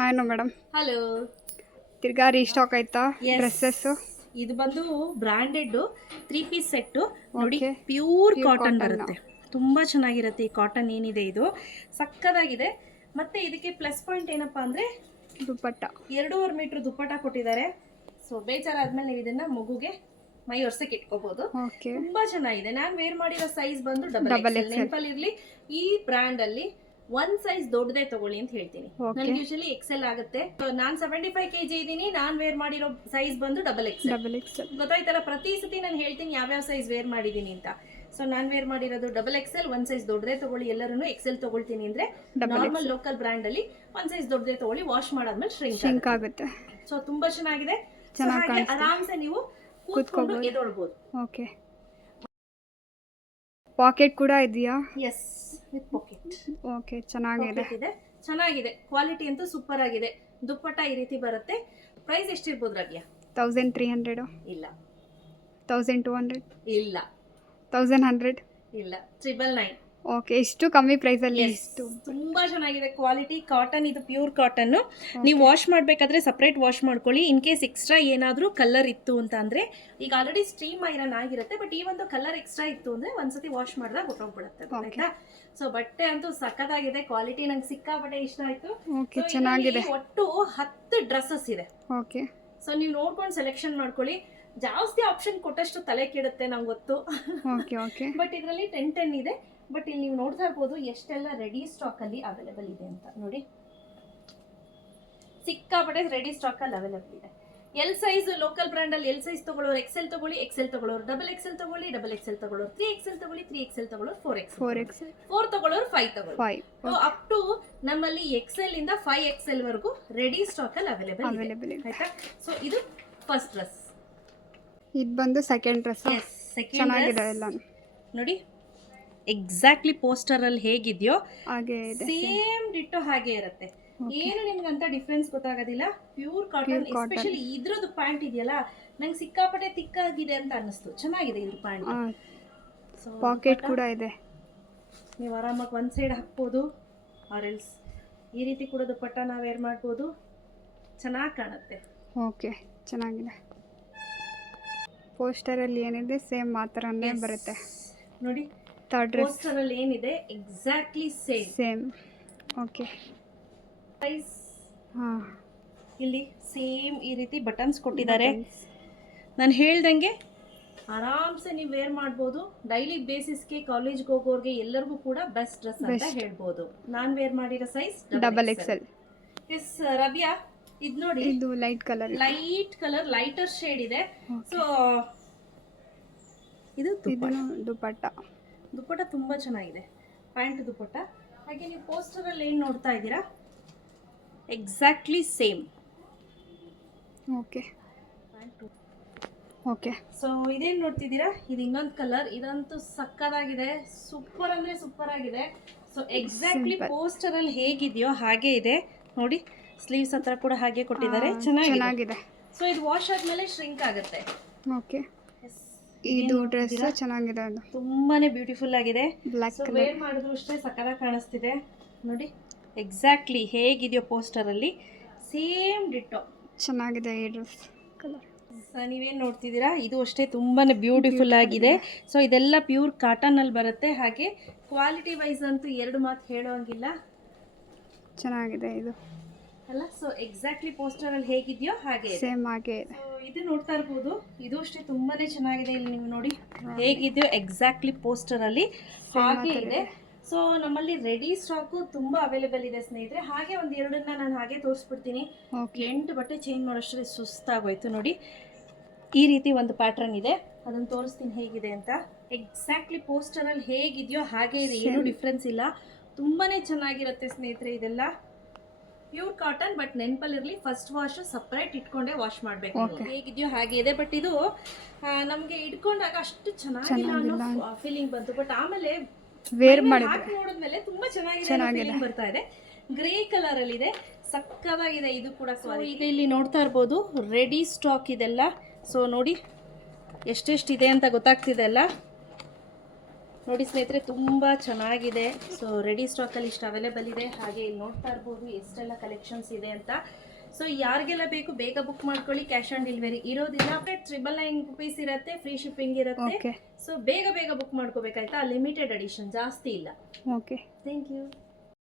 Hi madam. Hello. ತಿರ್ಗಾ restock ಆಯ್ತಾ dresses? ಇದು ಬಂದು ಬ್ರಾಂಡೆಡ್ 3 ಪೀಸ್ ಸೆಟ್ಟು ನೋಡಿ. Okay. Pure Pure cotton cotton. ಬರುತ್ತೆ. ತುಂಬ ಚೆನ್ನಾಗಿರುತ್ತೆ ಈ ಕಾಟನ್ ಏನಿದೆ ಇದು ಸಕ್ಕದಾಗಿದೆ. ಮತ್ತೆ ಇದಕ್ಕೆ ಪ್ಲಸ್ ಪಾಯಿಂಟ್ ಏನಪ್ಪಾ ಅಂದರೆ ದುಪ್ಪಟ್ಟ 2.5 ಮೀಟರ್ ದುಪ್ಪಟ್ಟ ಕೊಟ್ಟಿದ್ದಾರೆ. ಸೊ ಬೇಜಾರಾದ್ಮೇಲೆ ನೀವು ಇದನ್ನ ಮಗುಗೆ ಮೈ ವರ್ಷಕ್ಕೆ ಇಟ್ಕೋಬಹುದು. ಓಕೆ. ತುಂಬಾ ಚೆನ್ನಾಗಿದೆ. ನಾನು ವೇರ್ ಮಾಡಿರೋ ಸೈಜ್ ಬಂದು ಡಬಲ್ ಎಕ್ಸೆಲ್. ನೆನಪಲ್ಲಿ ಇರಲಿ, ಈ ಬ್ರ್ಯಾಂಡ್ ಅಲ್ಲಿ ಒಂದ್ ಸೈಜ್ ದೊಡ್ಡದೇ ತಗೊಳ್ಳಿ ಅಂತ ಹೇಳ್ತೀನಿ. ನನಗೆ ಯೂಶಲಿ ಎಕ್ಸೆಲ್ ಆಗುತ್ತೆ. ನಾನು 75 kg ಇದ್ದೀನಿ. ನಾನು ವೇರ್ ಮಾಡಿರೋ ಸೈಜ್ ಬಂದು ಡಬಲ್ ಎಕ್ಸೆಲ್. ಗೊತ್ತಾಯ್ತಲ್ಲ, ಪ್ರತಿ ಸತಿ ನಾನು ಹೇಳ್ತೀನಿ ಯಾವ್ಯಾವ ಸೈಜ್ ವೇರ್ ಮಾಡಿದೀನಿ ಅಂತ. ಸೊ ನಾನು ವೇರ್ ಮಾಡಿರೋದು ಡಬಲ್ ಎಕ್ಸೆಲ್. ಒಂದ್ ಸೈಜ್ ದೊಡ್ಡದೇ ತಗೊಳ್ಳಿ. ಎಲ್ಲರೂ ಎಕ್ಸೆಲ್ ತಗೊಳ್ತೀನಿ ಅಂದ್ರೆ ನಾರ್ಮಲ್ ಲೋಕಲ್ ಬ್ರ್ಯಾಂಡ್ ಅಲ್ಲಿ ಒಂದ್ ಸೈಜ್ ದೊಡ್ಡದೇ ತಗೊಳ್ಳಿ. ವಾಶ್ ಮಾಡಾದ್ಮೇಲೆ ಶ್ರಿಂಕ್ ಆಗುತ್ತೆ. ಸೊ ತುಂಬಾ ಚೆನ್ನಾಗಿದೆ. ಆರಾಮ್ಸೆ ನೀವು ಕೂತ್ಕೊಂಡು ಎದೊಳ್ಬಹುದು. ಓಕೆ. ಪಾಕೆಟ್ ಕೂಡ ಇದೆಯಾ? S, with packet. ಓಕೆ, ಚೆನ್ನಾಗಿದೆ. ಚೆನ್ನಾಗಿದೆ. ಕ್ವಾಲಿಟಿ ಅಂತೂ ಸೂಪರ್ ಆಗಿದೆ. ದುಪ್ಪಟ್ಟ ಈ ರೀತಿ ಬರುತ್ತೆ. ಪ್ರೈಸ್ ಎಷ್ಟಿರ್ಬೋದು ರವ್ಯ? 1300? ಇಲ್ಲ. 1200? ಇಲ್ಲ. 1100? ಇಲ್ಲ. 999. ಓಕೆ, ಇಷ್ಟು ಕಮ್ಮಿ ಪ್ರೈಸ್ ಅಲ್ಲಿ ಇಷ್ಟು ತುಂಬಾ ಚೆನ್ನಾಗಿದೆ. ಕ್ವಾಲಿಟಿ ಕಾಟನ್, ಇದು ಪ್ಯೂರ್ ಕಾಟನ್. ನೀವು ವಾಶ್ ಮಾಡಬೇಕಾದ್ರೆ ಸಪರೇಟ್ ವಾಶ್ ಮಾಡ್ಕೊಳ್ಳಿ. ಇನ್ ಕೇಸ್ ಎಕ್ಸ್ಟ್ರಾ ಏನಾದರೂ ಕಲರ್ ಇತ್ತು ಅಂತ ಅಂದ್ರೆ, ಈಗ ಆಲ್ರೆಡಿ ಸ್ಟೀಮ್ ಐರನ್ ಆಗಿರುತ್ತೆ, ಬಟ್ ಈ ಒಂದು ಕಲರ್ ಎಕ್ಸ್ಟ್ರಾ ಇತ್ತು ಅಂದ್ರೆ ಒಂದ್ಸತಿ ವಾಶ್ ಮಾಡಿದಾಗ ಹೊರಟೋಗ್ಬಿಡುತ್ತೆ. ಆಯ್ತಾ? ಸೊ ಬಟ್ಟೆ ಅಂತೂ ಸಖತ್ತಾಗಿದೆ. ಕ್ವಾಲಿಟಿ ನಂಗೆ ಸಿಕ್ಕಾಪಟ್ಟೆ ಇಷ್ಟ ಆಯ್ತು. ಓಕೆ, ಚೆನ್ನಾಗಿದೆ. ಒಟ್ಟು 10 ಡ್ರೆಸ್ಸಸ್ ಇದೆ. ಓಕೆ. ಸೊ ನೀವು ನೋಡ್ಕೊಂಡು ಸೆಲೆಕ್ಷನ್ ಮಾಡ್ಕೊಳ್ಳಿ. ಜಾಸ್ತಿ ಆಪ್ಷನ್ ಕೊಟ್ಟಷ್ಟು ತಲೆ ಕೆಡುತ್ತೆ, ನಂಗೆ ಗೊತ್ತು. ಓಕೆ. ಓಕೆ. ಬಟ್ ಇದರಲ್ಲಿ 10 ಇದೆ. ಬಟ್ ಇಲ್ಲಿ ನೀವು ನೋಡ್ತಾ ಇರ್ಬೋದು ಎಷ್ಟೆಲ್ಲ ರೆಡಿ ಸ್ಟಾಕ್ ಅಲ್ಲಿ ಅವೈಲೇಬಲ್ ಇದೆ ಅಂತ. ನೋಡಿ, ಸಿಕ್ಕಾಪಟ್ಟೆ ರೆಡಿ ಸ್ಟಾಕ್ ಅಲ್ಲಿ ಅವೈಲೇಬಲ್ ಇದೆ. ಎಲ್ ಸೈಜ್ ಲೋಕಲ್ ಬ್ರ್ಯಾಂಡ್ ಅಲ್ಲಿ ಎಲ್ ಸೈಜ್ ತಗೊಳ್ಳೋರು ಎಕ್ಸೆಲ್ ತಗೊಳ್ಳಿ, ಎಕ್ಸೆಲ್ ತಗೊಳ್ಳೋರು ಡಬಲ್ ಎಕ್ಸೆಲ್ ತಗೊಳ್ಳಿ, ಡಬಲ್ ಎಕ್ಸೆಲ್ ತಗೊಳ್ಳೋರು 3XL ತಗೊಳ್ಳಿ, 3XL ತಗೊಳ್ಳೋರು 4XL, 4 ತಗೊಳ್ಳೋರು 5 ತಗೊಳ್ಳಿ. ಅಪ್ ಟು ನಮ್ಮಲ್ಲಿ ಎಕ್ಸೆಲ್ ಇಂದ 5XL ವರೆಗೂ ರೆಡಿ ಸ್ಟಾಕ್ ಅಲ್ಲಿ ಅವೈಲೇಬಲ್ ಇದೆ. ಆಯ್ತಾ? ಸೊ ಇದು ಫಸ್ಟ್ ಡ್ರೆಸ್. ಇದು ಬಂದು ಸೆಕೆಂಡ್ ಡ್ರೆಸ್. ಚೆನ್ನಾಗಿದೆ ಎಲ್ಲ. ನೋಡಿ, ಎಕ್ಸಾಕ್ಟ್ಲಿ ಪೋಸ್ಟರ್ ಅಲ್ಲಿ ಹೇಗಿದೆಯೋ ಹಾಗೆ ಇದೆ, ಸೇಮ್ ಡಿಟ್ಟೋ ಹಾಗೆ ಇರುತ್ತೆ. ಏನು ನಿಮ್ಗಂತ ಡಿಫ್ರೆನ್ಸ್ ಗೊತ್ತಾಗೋದಿಲ್ಲ. Pure cotton. ಎಸ್ಪೆಷಲಿ ಇದ್ರದ್ದು ಪ್ಯಾಂಟ್ ಇದೆಯಲ್ಲ, ನಂಗೆ ಸಿಕ್ಕಾಪಟ್ಟೆ ತಿಕ್ಕಾಗಿದೆ ಅಂತ ಅನ್ನಿಸ್ತು. ಚೆನ್ನಾಗಿದೆ ಇದ್ರ ಪ್ಯಾಂಟ್. ಪಾಕೆಟ್ ಕೂಡ ಇದೆ. ನೀವು ಆರಾಮಾಗಿ ಒಂದ್ ಸೈಡ್ ಹಾಕ್ಬೋದು, ಆರ್ ಎಲ್ಸ್ ಈ ರೀತಿ ಕೂಡ ದುಪ್ಪಟ್ಟನ ವೇರ್ ಮಾಡ್ಬೋದು. ಚೆನ್ನಾಗಿ ಕಾಣುತ್ತೆ. ಓಕೆ, ಚೆನ್ನಾಗಿದೆ. ಪೋಸ್ಟರ್ ಅಲ್ಲಿ ಏನಿದೆ ಸೇಮ್ ಆ ಥರನೇ ಬರುತ್ತೆ. ನೋಡಿ, ಪೋಸ್ಟರ್ ಅಲ್ಲಿ ಏನಿದೆ ಎಕ್ಸಾಕ್ಟ್ಲಿ ಸೇಮ್. ಓಕೆ. ಪ್ರೈಸ್ ಇಲ್ಲಿ ಸೇಮ್ ಈ ರೀತಿ ಬಟನ್ಸ್ ಕೊಟ್ಟಿದ್ದಾರೆ. ನಾನು ಹೇಳ್ದಂಗೆ ಆರಾಮ್ಸೆ ನೀವು ವೇರ್ ಮಾಡ್ಬೋದು. ಡೈಲಿ ಬೇಸಿಸ್ಗೆ, ಕಾಲೇಜ್ಗೆ ಹೋಗೋರ್ಗೆ ಎಲ್ಲರಿಗೂ ಕೂಡ ಬೆಸ್ಟ್ ಡ್ರೆಸ್ ಅಂತ ಹೇಳ್ಬೋದು. ನಾನು ವೇರ್ ಮಾಡಿರೋ ಸೈಜ್ ಡಬಲ್ ಎಕ್ಸೆಲ್. ಎಸ್ ರವ್ಯಾ, ಇದು ನೋಡಿ, ಇದು ಲೈಟ್ ಕಲರ್, ಲೈಟರ್ ಶೇಡ್ ಇದೆ. ಸೊ ಇದು ದುಪ್ಪಟ್ಟ ತುಂಬಾ ಚೆನ್ನಾಗಿದೆ. ಪ್ಯಾಂಟ್ ದುಪ್ಪಟ್ಟ. ಹಾಗೆ ನೀವು ಪೋಸ್ಟರ್ ಅಲ್ಲಿ ಏನು ನೋಡ್ತಾ ಇದ್ದೀರಾ exactly same. Okay. Okay. So ಇದೇನು ನೋಡ್ತಿದ್ದೀರಾ, ಇದು ಇನ್ನೊಂದು ಕಲರ್. ಇದಂತೂ ಸಕ್ಕದಾಗಿದೆ. ಸೂಪರ್ ಅಂದ್ರೆ ಸೂಪರ್ ಆಗಿದೆ. ಸೊ ಎಕ್ಸಾಕ್ಟ್ಲಿ ಪೋಸ್ಟರ್ ಅಲ್ಲಿ ಹೇಗಿದೆಯೋ ಹಾಗೆ ಇದೆ. ನೋಡಿ, ಸ್ಲೀವ್ಸ್ ಹತ್ರ ಕೂಡ ಹಾಗೆ ಕೊಟ್ಟಿದ್ದಾರೆ. ಚೆನ್ನಾಗಿದೆ. ಸೊ ಇದು ವಾಶ್ ಆದ್ಮೇಲೆ ಶ್ರಿಂಕ್ ಆಗುತ್ತೆ. ಓಕೆ. ಇದು ಡ್ರೆಸ್ ಚೆನ್ನಾಗಿದೆ. ಅದು ತುಂಬಾನೇ ಬ್ಯೂಟಿಫುಲ್ ಆಗಿದೆ. ಬ್ಲಾಕ್ ವೇರ್ ಮಾಡಿದ್ರು ಅಷ್ಟೇ ಸಕ್ಕತ್ತಾಗಿ ಕಾಣಿಸ್ತಿದೆ. ನೋಡಿ, ಎಕ್ಸಾಕ್ಟ್ಲಿ ಹೇಗಿದೆಯೋ ಪೋಸ್ಟರ್ ಅಲ್ಲಿ ಸೇಮ್ ಡಿಟ್ಟೋ. ಚೆನ್ನಾಗಿದೆ ಈ ಡ್ರೆಸ್ ಕಲರ್. ನೀವೇನು ನೋಡ್ತಿದ್ದೀರಾ, ಇದು ಅಷ್ಟೇ ತುಂಬಾನೇ ಬ್ಯೂಟಿಫುಲ್ ಆಗಿದೆ. ಸೊ ಇದೆಲ್ಲ ಪ್ಯೂರ್ ಕಾಟನ್ ಅಲ್ಲಿ ಬರುತ್ತೆ. ಹಾಗೆ ಕ್ವಾಲಿಟಿ ವೈಸ್ ಅಂತೂ ಎರಡು ಮಾತು ಹೇಳೋಂಗಿಲ್ಲ. ಚೆನ್ನಾಗಿದೆ ಇದು ಅಲ್ಲ. ಸೊ ಎಕ್ಸಾಕ್ಟ್ಲಿ ಪೋಸ್ಟರ್ ಅಲ್ಲಿ ಹೇಗಿದೆಯೋ ಹಾಗೆ ಸೇಮ್ ಹಾಗೆ ಇದೆ. ಇದು ನೋಡ್ತಾ ಇರ್ಬೋದು, ಇದು ಅಷ್ಟೇ ತುಂಬಾನೇ ಚೆನ್ನಾಗಿದೆ. ಇಲ್ಲಿ ನೀವು ನೋಡಿ ಹೇಗಿದೆಯೋ ಎಕ್ಸಾಕ್ಟ್ಲಿ ಪೋಸ್ಟರ್ ಅಲ್ಲಿ ಹಾಗೆ ಇದೆ. ಸೊ ನಮ್ಮಲ್ಲಿ ರೆಡಿ ಸ್ಟಾಕು ತುಂಬ ಅವೈಲೇಬಲ್ ಇದೆ ಸ್ನೇಹಿತರೆ. ಹಾಗೆ ಒಂದು ಎರಡನ್ನ ನಾನು ಹಾಗೆ ತೋರಿಸ್ಬಿಡ್ತೀನಿ. 8 ಬಟ್ಟೆ ಚೇಂಜ್ ಮಾಡೋಷ್ಟೇ ಸುಸ್ತಾಗೋಯ್ತು. ನೋಡಿ, ಈ ರೀತಿ ಒಂದು ಪ್ಯಾಟ್ರನ್ ಇದೆ, ಅದನ್ನು ತೋರಿಸ್ತೀನಿ ಹೇಗಿದೆ ಅಂತ. ಎಕ್ಸಾಕ್ಟ್ಲಿ ಪೋಸ್ಟರಲ್ಲಿ ಹೇಗಿದೆಯೋ ಹಾಗೆ ಇದೆ, ಏನೂ ಡಿಫ್ರೆನ್ಸ್ ಇಲ್ಲ. ತುಂಬಾ ಚೆನ್ನಾಗಿರುತ್ತೆ ಸ್ನೇಹಿತರೆ. ಇದೆಲ್ಲ ಪ್ಯೂರ್ ಕಾಟನ್. ಬಟ್ ನೆನಪಲ್ಲಿರಲಿ, ಫಸ್ಟ್ ವಾಶ್ ಸಪ್ರೇಟ್ ಇಟ್ಕೊಂಡೇ ವಾಶ್ ಮಾಡಬೇಕು. ಹೇಗಿದೆಯೋ ಹಾಗೆ ಇದೆ. ಬಟ್ ಇದು ನಮಗೆ ಇಟ್ಕೊಂಡಾಗ ಅಷ್ಟು ಚೆನ್ನಾಗಿಲ್ಲ ಅನ್ನೋ ಫೀಲಿಂಗ್ ಬಂತು. ಬಟ್ ಆಮೇಲೆ ವೇರ್ ಮಾಡಿದ್ರೆ ನೋಡಿದ್ಮೇಲೆ ತುಂಬಾ ಚೆನ್ನಾಗಿದೆ ಬರ್ತಾ ಇದೆ. ಗ್ರೇ ಕಲರ್ ಅಲ್ಲಿ ಇದೆ, ಸಕ್ಕದಾಗಿದೆ ಇದು ಕೂಡ. ಈಗ ಇಲ್ಲಿ ನೋಡ್ತಾ ಇರ್ಬೋದು ರೆಡಿ ಸ್ಟಾಕ್ ಇದೆಲ್ಲ. ಸೊ ನೋಡಿ ಎಷ್ಟೆಷ್ಟಿದೆ ಅಂತ ಗೊತ್ತಾಗ್ತಿದೆ ಅಲ್ಲ. ನೋಡಿ ಸ್ನೇಹಿತರೆ ತುಂಬ ಚೆನ್ನಾಗಿದೆ. ಸೊ ರೆಡಿ ಸ್ಟಾಕಲ್ಲಿ ಇಷ್ಟು ಅವೈಲೇಬಲ್ ಇದೆ. ಹಾಗೆ ಇಲ್ಲಿ ನೋಡ್ತಾ ಇರ್ಬೋದು ಎಷ್ಟೆಲ್ಲ ಕಲೆಕ್ಷನ್ಸ್ ಇದೆ ಅಂತ. ಸೊ ಯಾರಿಗೆಲ್ಲ ಬೇಕು ಬೇಗ ಬುಕ್ ಮಾಡ್ಕೊಳ್ಳಿ. ಕ್ಯಾಶ್ ಆನ್ ಡೆಲಿವರಿ ಇರೋದಿಲ್ಲ. 999 ರುಪೀಸ್ ಇರುತ್ತೆ, ಫ್ರೀ ಶಿಪ್ಪಿಂಗ್ ಇರುತ್ತೆ. ಓಕೆ ಸೊ ಬೇಗ ಬುಕ್ ಮಾಡ್ಕೋಬೇಕಾಯ್ತಾ, ಲಿಮಿಟೆಡ್ ಎಡಿಷನ್, ಜಾಸ್ತಿ ಇಲ್ಲ. Okay thank you.